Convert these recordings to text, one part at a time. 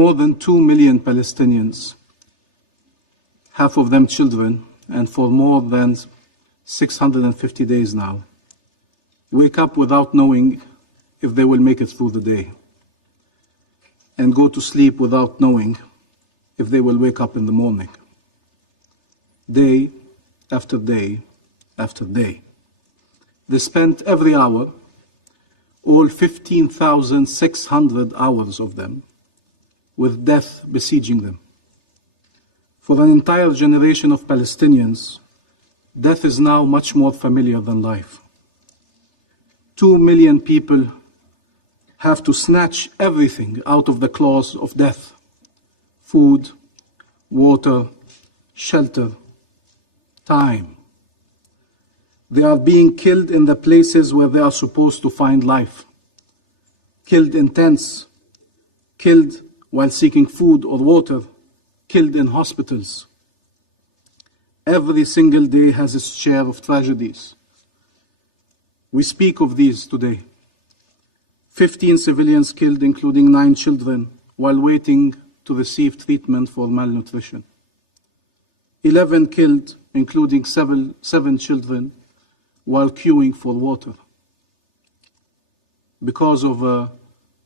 more than 2 million Palestinians, half of them children, and for more than 650 days now, wake up without knowing if they will make it through the day, and go to sleep without knowing if they will wake up in the morning. Day after day after day. They spent every hour, all 15,600 hours of them, with death besieging them. For an entire generation of Palestinians, death is now much more familiar than life. 2 million people have to snatch everything out of the claws of death: food, water, shelter, time. They are being killed in the places where they are supposed to find life, killed in tents, killed while seeking food or water, killed in hospitals. Every single day has its share of tragedies. We speak of these today. 15 civilians killed, including 9 children, while waiting to receive treatment for malnutrition. 11 killed, including seven children, while queuing for water. Because of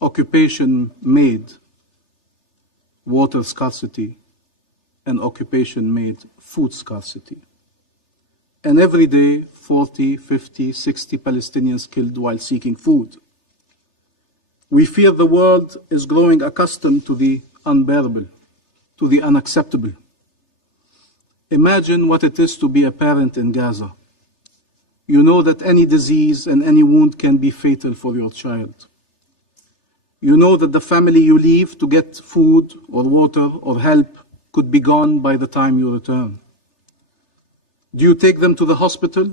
occupation-made water scarcity and occupation-made food scarcity. And every day, 40, 50, 60 Palestinians killed while seeking food. We fear the world is growing accustomed to the unbearable, to the unacceptable. Imagine what it is to be a parent in Gaza. You know that any disease and any wound can be fatal for your child. You know that the family you leave to get food or water or help could be gone by the time you return. Do you take them to the hospital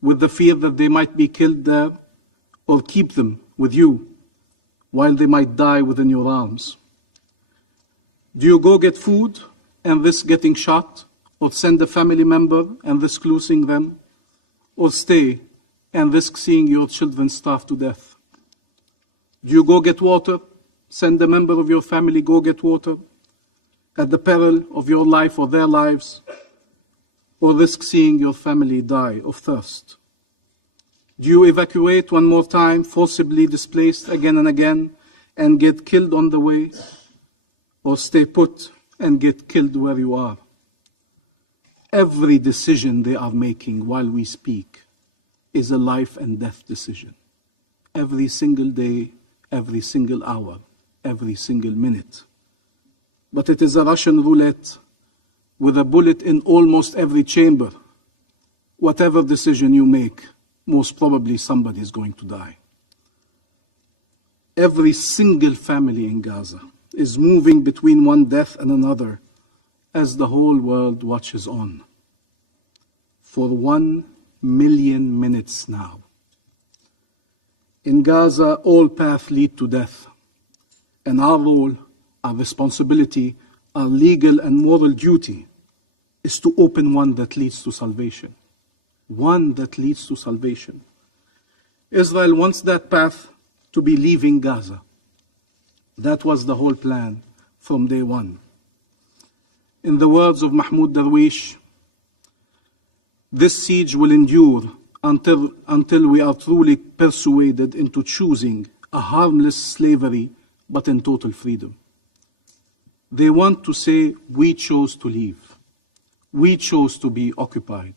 with the fear that they might be killed there, or keep them with you while they might die within your arms? Do you go get food and risk getting shot, or send a family member and risk losing them, or stay and risk seeing your children starve to death? Do you go get water, send a member of your family go get water, at the peril of your life or their lives, or risk seeing your family die of thirst? Do you evacuate one more time, forcibly displaced again and again, and get killed on the way, or stay put and get killed where you are? Every decision they are making while we speak is a life and death decision. Every single day, every single hour, every single minute. But it is a Russian roulette with a bullet in almost every chamber. Whatever decision you make, most probably somebody is going to die. Every single family in Gaza is moving between one death and another as the whole world watches on. For 1 million minutes now. In Gaza, all paths lead to death. And our role, our responsibility, our legal and moral duty is to open one that leads to salvation. One that leads to salvation. Israel wants that path to be leaving Gaza. That was the whole plan from day one. In the words of Mahmoud Darwish, this siege will endure until we are truly persuaded into choosing a harmless slavery but in total freedom. They want to say, we chose to leave. We chose to be occupied.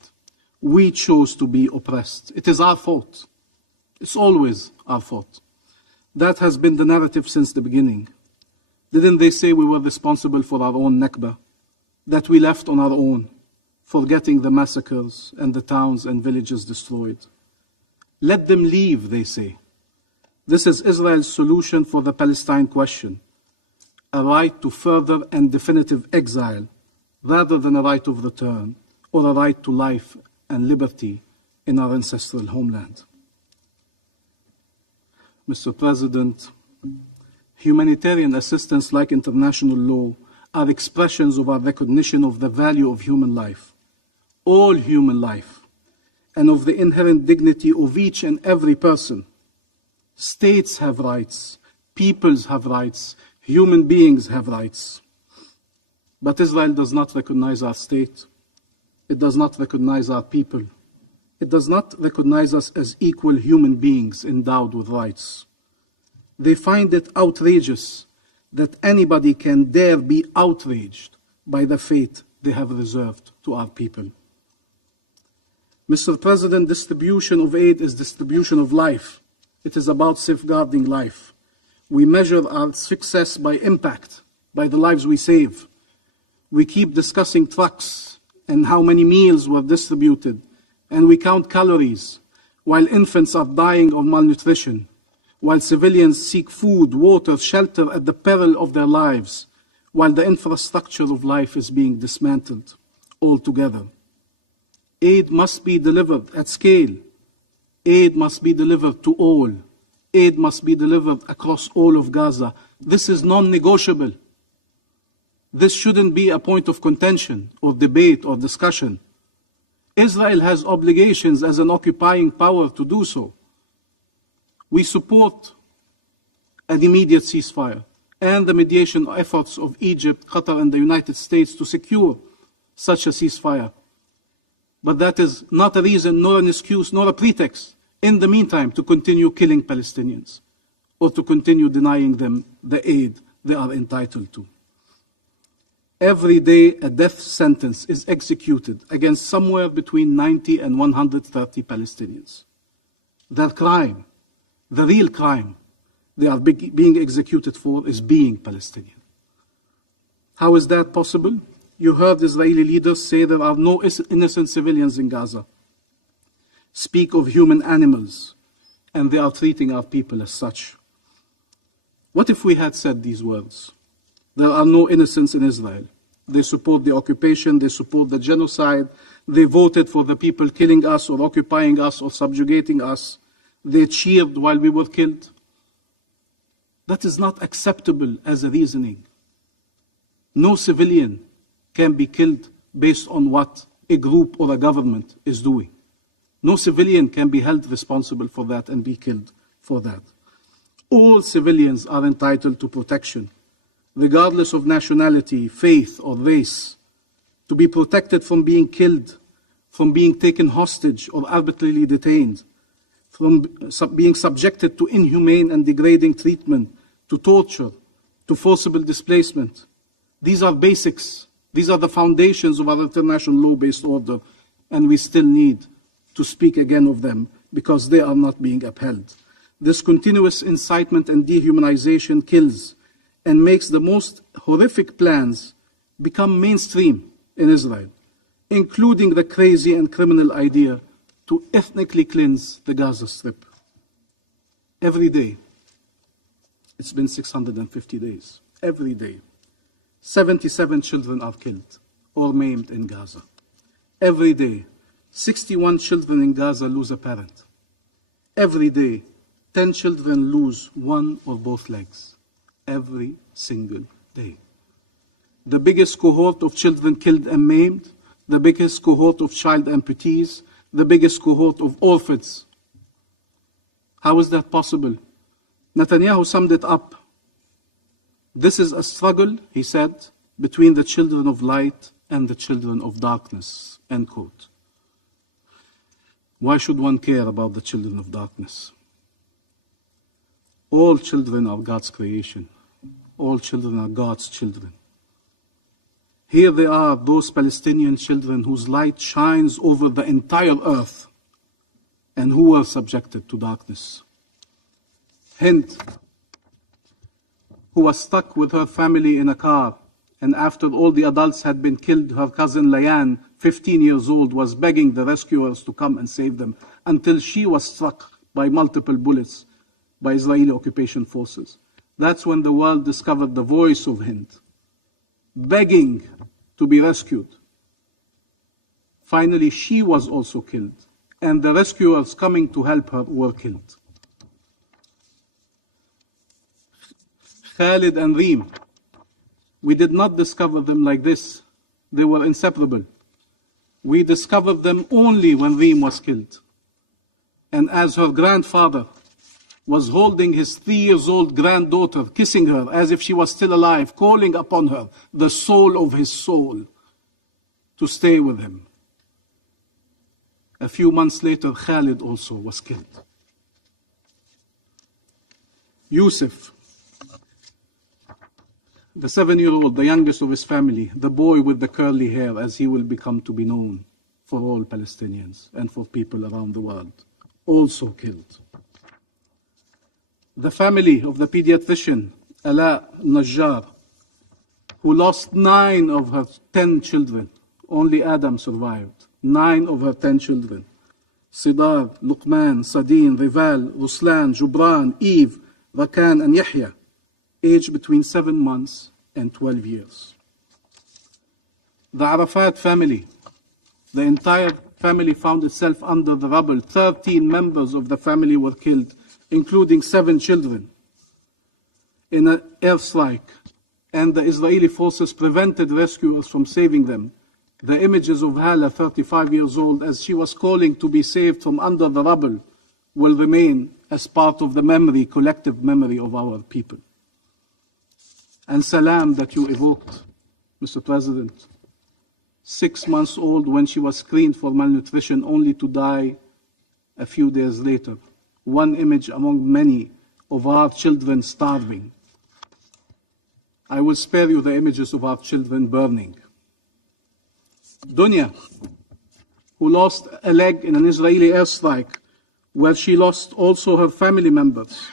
We chose to be oppressed. It is our fault. It's always our fault. That has been the narrative since the beginning. Didn't they say we were responsible for our own Nakba? That we left on our own, forgetting the massacres and the towns and villages destroyed? Let them leave, they say. This is Israel's solution for the Palestine question. A right to further and definitive exile, rather than a right of return, or a right to life and liberty in our ancestral homeland. Mr. President, humanitarian assistance like international law are expressions of our recognition of the value of human life, all human life, and of the inherent dignity of each and every person. States have rights, peoples have rights, Human beings have rights. But Israel does not recognize our state. It does not recognize our people. It does not recognize us as equal human beings endowed with rights. They find it outrageous that anybody can dare be outraged by the fate they have reserved to our people. Mr. President, distribution of aid is distribution of life. It is about safeguarding life. We measure our success by impact, by the lives we save. We keep discussing trucks and how many meals were distributed, and we count calories, while infants are dying of malnutrition, while civilians seek food, water, shelter at the peril of their lives, while the infrastructure of life is being dismantled altogether. Aid must be delivered at scale. Aid must be delivered to all. Aid must be delivered across all of Gaza. This is non-negotiable. This shouldn't be a point of contention or debate or discussion. Israel has obligations as an occupying power to do so. We support an immediate ceasefire and the mediation efforts of Egypt, Qatar, and the United States to secure such a ceasefire. But that is not a reason, nor an excuse, nor a pretext, in the meantime, to continue killing Palestinians or to continue denying them the aid they are entitled to. Every day, a death sentence is executed against somewhere between 90 and 130 Palestinians. Their crime, the real crime they are being executed for, is being Palestinian. How is that possible? You heard Israeli leaders say there are no innocent civilians in Gaza, speak of human animals, and they are treating our people as such. What if we had said these words? There are no innocents in Israel. They support the occupation, they support the genocide, they voted for the people killing us or occupying us or subjugating us. They cheered while we were killed. That is not acceptable as a reasoning. No civilian can be killed based on what a group or a government is doing. No civilian can be held responsible for that and be killed for that. All civilians are entitled to protection, regardless of nationality, faith, or race, to be protected from being killed, from being taken hostage or arbitrarily detained, from being subjected to inhumane and degrading treatment, to torture, to forcible displacement. These are basics. These are the foundations of our international law-based order, and we still need to speak again of them because they are not being upheld. This continuous incitement and dehumanization kills and makes the most horrific plans become mainstream in Israel, including the crazy and criminal idea to ethnically cleanse the Gaza Strip. Every day, it's been 650 days, every day, 77 children are killed or maimed in Gaza. Every day, 61 children in Gaza lose a parent. Every day, 10 children lose one or both legs. Every single day. The biggest cohort of children killed and maimed, the biggest cohort of child amputees, the biggest cohort of orphans. How is that possible? Netanyahu summed it up. This is a struggle, he said, between the children of light and the children of darkness, end quote. Why should one care about the children of darkness? All children are God's creation. All children are God's children. Here they are, those Palestinian children whose light shines over the entire earth and who were subjected to darkness. Hind, who was stuck with her family in a car, and after all the adults had been killed, her cousin Layan, 15 years old, was begging the rescuers to come and save them until she was struck by multiple bullets by Israeli occupation forces. That's when the world discovered the voice of Hind, begging to be rescued. Finally, she was also killed, and the rescuers coming to help her were killed. Khalid and Reem, we did not discover them like this. They were inseparable. We discovered them only when Reem was killed. And as her grandfather, was holding his 3-year-old granddaughter, kissing her as if she was still alive, calling upon her, the soul of his soul, to stay with him. A few months later, Khalid also was killed. Yusuf, the 7-year-old, the youngest of his family, the boy with the curly hair, as he will become to be known for all Palestinians and for people around the world, also killed. The family of the pediatrician, Ala Najjar, who lost 9 of her 10 children. Only Adam survived. 9 of her 10 children. Sidar, Luqman, Sadin, Rival, Ruslan, Jubran, Eve, Rakan, and Yahya, aged between 7 months and 12 years. The Arafat family, the entire family found itself under the rubble. 13 members of the family were killed, including 7 children, in an airstrike, and the Israeli forces prevented rescuers from saving them. The images of Hala, 35 years old, as she was calling to be saved from under the rubble, will remain as part of the memory, collective memory of our people. And Salam, that you evoked, Mr. President, 6 months old when she was screened for malnutrition, only to die a few days later. One image among many of our children starving. I will spare you the images of our children burning. Dunya, who lost a leg in an Israeli airstrike, where she lost also her family members,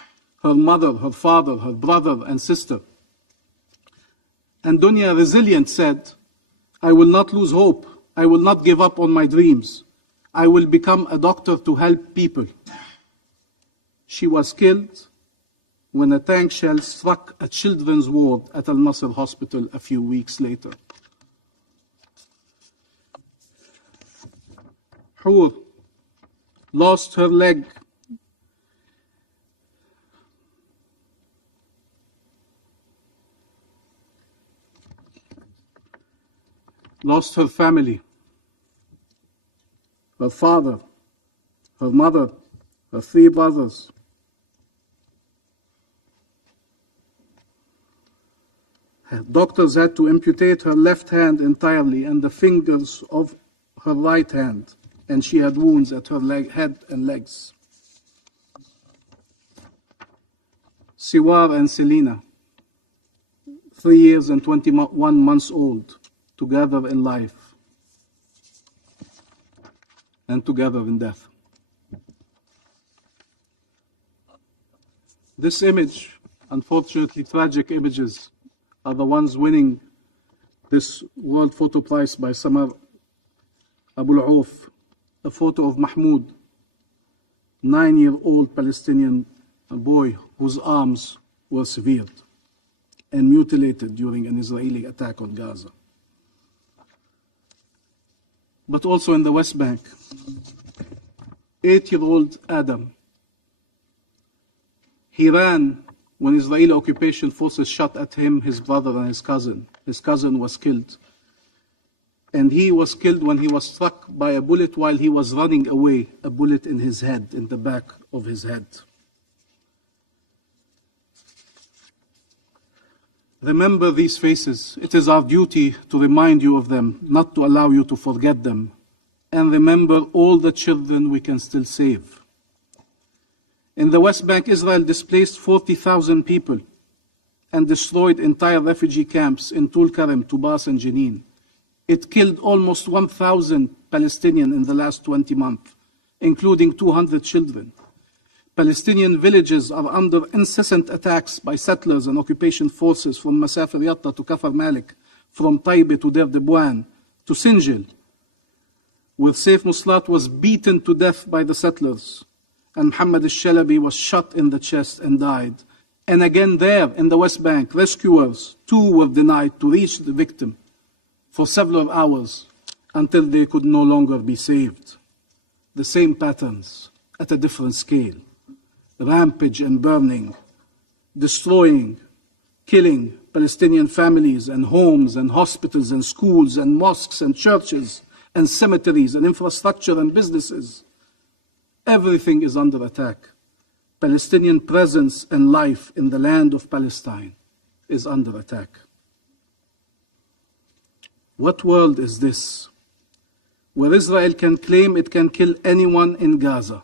her mother, her father, her brother and sister. And Dunya, resilient, said, I will not lose hope. I will not give up on my dreams. I will become a doctor to help people. She was killed when a tank shell struck a children's ward at Al-Nasr Hospital a few weeks later. Hur lost her leg lost her family, her father, her mother, her 3 brothers. Doctors had to amputate her left hand entirely and the fingers of her right hand, and she had wounds at her head and legs. Siwar and Selina, 3 years and 21 months old, together in life and together in death. This image, unfortunately tragic images, are the ones winning this World Photo Prize by Samar Abu al-Auf, a photo of Mahmoud, 9-year-old Palestinian boy whose arms were severed and mutilated during an Israeli attack on Gaza. But also in the West Bank, 8-year-old Adam, he ran when Israeli occupation forces shot at him, his brother and his cousin. His cousin was killed. And he was killed when he was struck by a bullet while he was running away, a bullet in his head, in the back of his head. Remember these faces. It is our duty to remind you of them, not to allow you to forget them. And remember all the children we can still save. In the West Bank, Israel displaced 40,000 people and destroyed entire refugee camps in Tulkarem, Tubas, and Jenin. It killed almost 1,000 Palestinians in the last 20 months, including 200 children. Palestinian villages are under incessant attacks by settlers and occupation forces from Masafir Yatta to Kafar Malik, from Taibe to Deir Debouane to Sinjil, where Saif Muslat was beaten to death by the settlers, and Muhammad al-Shalabi was shot in the chest and died. And again there in the West Bank, rescuers too were denied to reach the victim for several hours until they could no longer be saved. The same patterns at a different scale. Rampage and burning, destroying, killing Palestinian families and homes and hospitals and schools and mosques and churches and cemeteries and infrastructure and businesses. Everything is under attack. Palestinian presence and life in the land of Palestine is under attack. What world is this, where Israel can claim it can kill anyone in Gaza?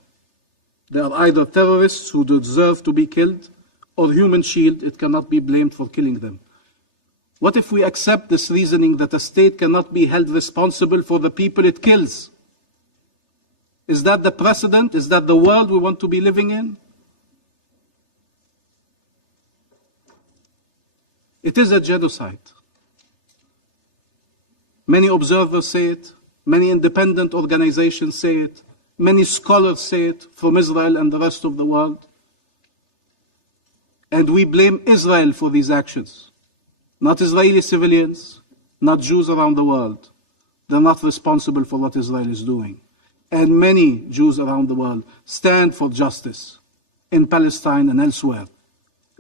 They are either terrorists who deserve to be killed, or human shield, it cannot be blamed for killing them. What if we accept this reasoning that a state cannot be held responsible for the people it kills? Is that the precedent? Is that the world we want to be living in? It is a genocide. Many observers say it, many independent organizations say it, many scholars say it from Israel and the rest of the world. And we blame Israel for these actions. Not Israeli civilians, not Jews around the world. They're not responsible for what Israel is doing. And many Jews around the world stand for justice in Palestine and elsewhere.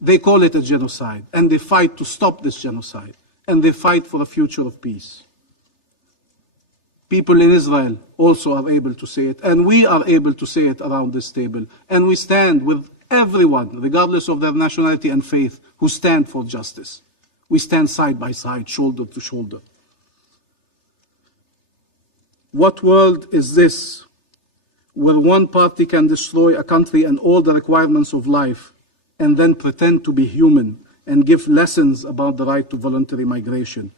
They call it a genocide, and they fight to stop this genocide, and they fight for a future of peace. People in Israel also are able to say it, and we are able to say it around this table. And we stand with everyone, regardless of their nationality and faith, who stand for justice. We stand side by side, shoulder to shoulder. What world is this, where one party can destroy a country and all the requirements of life, and then pretend to be human and give lessons about the right to voluntary migration?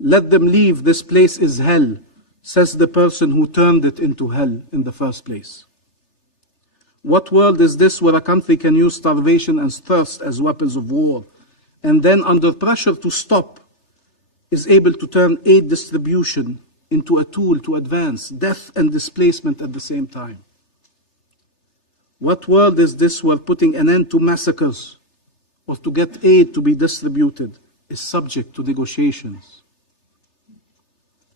Let them leave, this place is hell, says the person who turned it into hell in the first place. What world is this where a country can use starvation and thirst as weapons of war, and then under pressure to stop, is able to turn aid distribution into a tool to advance death and displacement at the same time? What world is this where putting an end to massacres or to get aid to be distributed is subject to negotiations?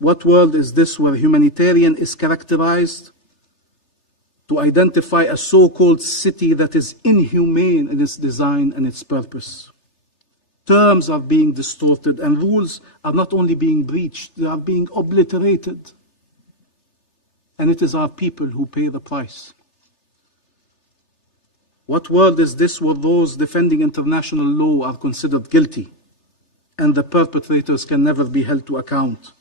What world is this where humanitarian is characterized to identify a so-called city that is inhumane in its design and its purpose? Terms are being distorted and rules are not only being breached, they are being obliterated. And it is our people who pay the price. What world is this where those defending international law are considered guilty and the perpetrators can never be held to account?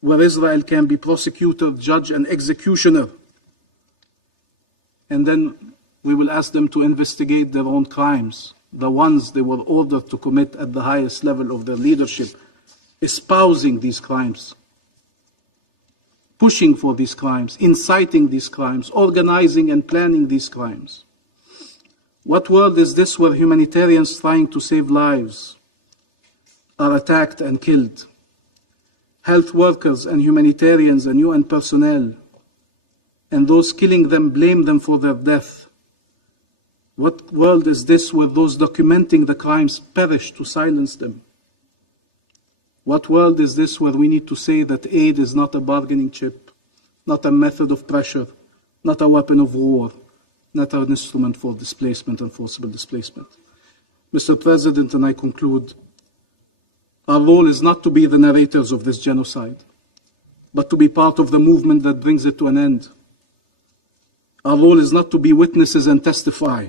Where Israel can be prosecutor, judge, and executioner, and then we will ask them to investigate their own crimes, the ones they were ordered to commit at the highest level of their leadership, espousing these crimes, pushing for these crimes, inciting these crimes, organizing and planning these crimes. What world is this where humanitarians trying to save lives are attacked and killed? Health workers and humanitarians and UN personnel, and those killing them blame them for their death. What world is this where those documenting the crimes perish to silence them? What world is this where we need to say that aid is not a bargaining chip, not a method of pressure, not a weapon of war, not an instrument for displacement and forcible displacement? Mr. President, and I conclude, our role is not to be the narrators of this genocide, but to be part of the movement that brings it to an end. Our role is not to be witnesses and testify.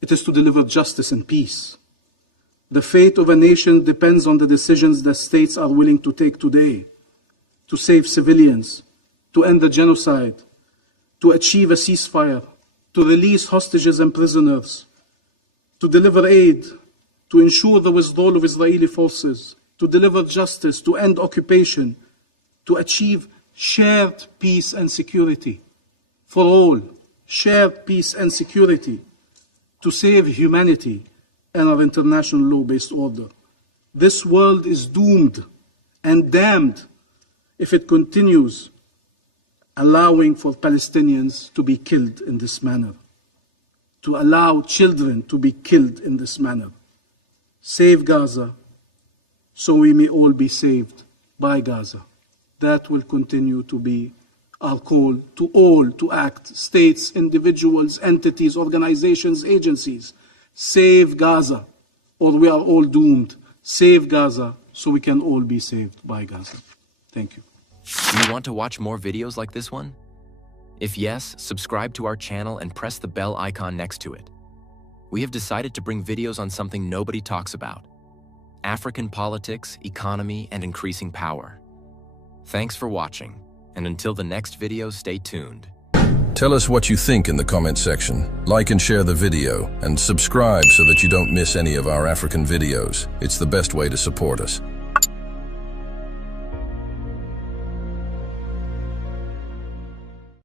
It is to deliver justice and peace. The fate of a nation depends on the decisions that states are willing to take today to save civilians, to end the genocide, to achieve a ceasefire, to release hostages and prisoners, to deliver aid, to ensure the withdrawal of Israeli forces, to deliver justice, to end occupation, to achieve shared peace and security for all, shared peace and security, to save humanity and our international law-based order. This world is doomed and damned if it continues allowing for Palestinians to be killed in this manner, to allow children to be killed in this manner. Save Gaza, so we may all be saved by Gaza. That will continue to be our call to all to act, states, individuals, entities, organizations, agencies. Save Gaza, or we are all doomed. Save Gaza, so we can all be saved by Gaza. Thank you. Do you want to watch more videos like this one? If yes, subscribe to our channel and press the bell icon next to it. We have decided to bring videos on something nobody talks about: African politics, economy, and increasing power. Thanks for watching, and until the next video, stay tuned. Tell us what you think in the comment section. Like and share the video, and subscribe so that you don't miss any of our African videos. It's the best way to support us.